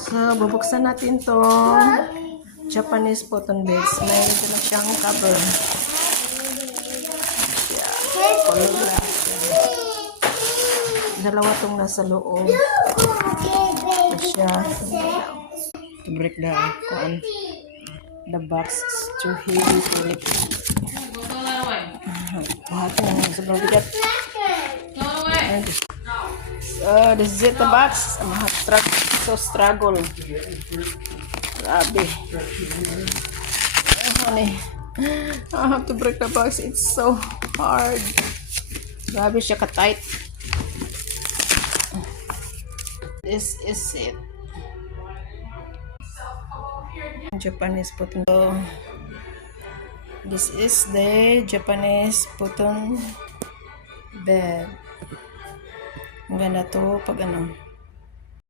So, bubuksan natin tong Japanese cotton beds. Mayroon din na siyang cover. Yeah, color glass. Dalawa tong nasa loob. Siya. To break the box is too heavy to lift. Sobrang bigat. This is it, the box. I'm so struggle. Grabe. Honey, I have to break the box. It's so hard. Grabe siya ka-tight. This is it. Japanese cotton. So, this is the Japanese cotton bed. Ang ganda to pag ano.